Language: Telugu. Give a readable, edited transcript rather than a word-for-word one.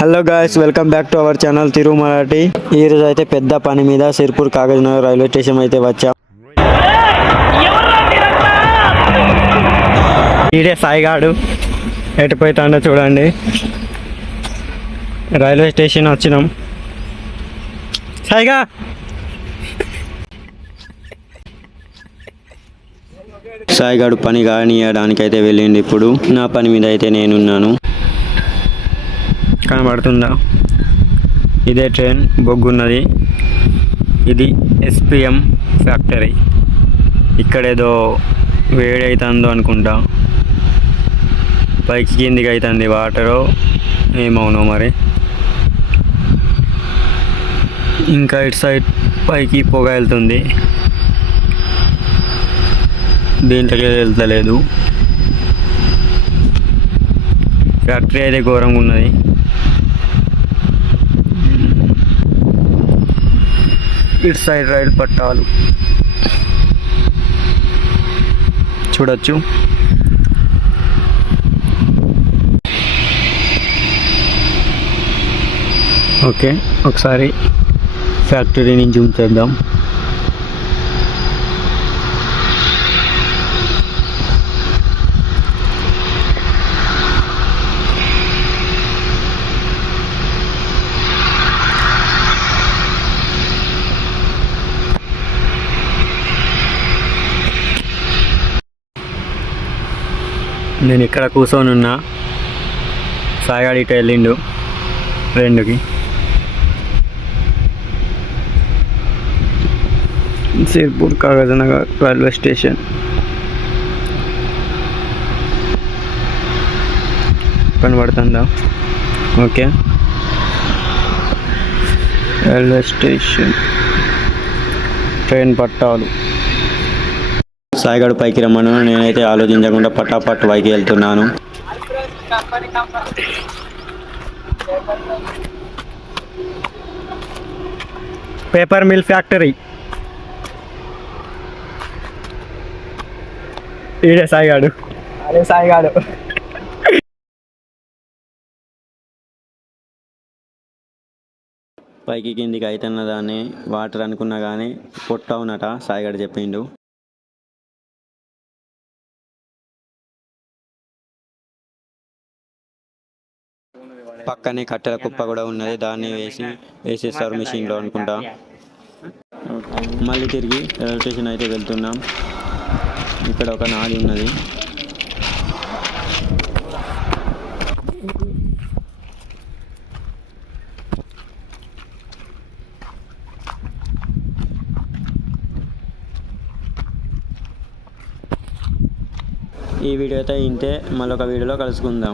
Hello guys, welcome back to our channel తిరుమలాటి. ఈ రోజు అయితే పెద్ద పని మీద సిర్పూర్ కాగజ్ నగర్ రైల్వే స్టేషన్ అయితే వచ్చాం. ఈడే సాయిగాడు ఎటుపోయితాడో చూడండి. రైల్వే స్టేషన్ వచ్చినాం. సాయిగా సాయిగాడు పని కానియడానికి అయితే వెళ్ళింది. ఇప్పుడు నా పని మీద అయితే నేనున్నాను. కనబడుతుందా? ఇదే ట్రైన్ బొగ్గున్నది. ఇది SPM ఫ్యాక్టరీ. ఇక్కడేదో వేడి అవుతుందో అనుకుంటా. పైకి కిందికి అవుతుంది వాటరు, ఏమవునో మరి. ఇంకా ఇటు సైడ్ పైకి పొగ వెళ్తుంది. దీంట్లోకి వెళ్తలేదు. ఫ్యాక్టరీ అయితే ఘోరంగా ఉన్నది. ఇటు సైడ్ రైలు పట్టాలు చూడొచ్చు. ఓకే, ఒకసారి ఫ్యాక్టరీని జూమ్ చేద్దాం. నేను ఇక్కడ కూర్చొని ఉన్నా. సాయిగాడు ఇటు వెళ్ళిండు రెండుకి. Sirpur Kagaz Nagar railway station. కనబడుతుందా? ఓకే, రైల్వే స్టేషన్ ట్రైన్ పట్టాలు. సాయిగాడు పైకి రమ్మను. నేనైతే ఆలోచించకుండా పటాపట్ పైకి వెళ్తున్నాను. Paper mill factory. ఈడే సాయిగాడు. అదే సాయిగాడు. పైకి కిందికి అవుతున్న దాన్ని వాటర్ అనుకున్నా కానీ పొట్టవునట సాయిగాడు చెప్పిండు. పక్కనే కట్టెల కుప్ప కూడా ఉన్నది. దాన్ని వేసేస్తారు మిషన్లో అనుకుంటా. మళ్ళీ తిరిగి రైల్వే స్టేషన్ అయితే వెళ్తున్నాం. ఇక్కడ ఒక నాలి ఉన్నది. ఈ వీడియో అయితే ఇంతే. మళ్ళొక వీడియోలో కలుసుకుందాం.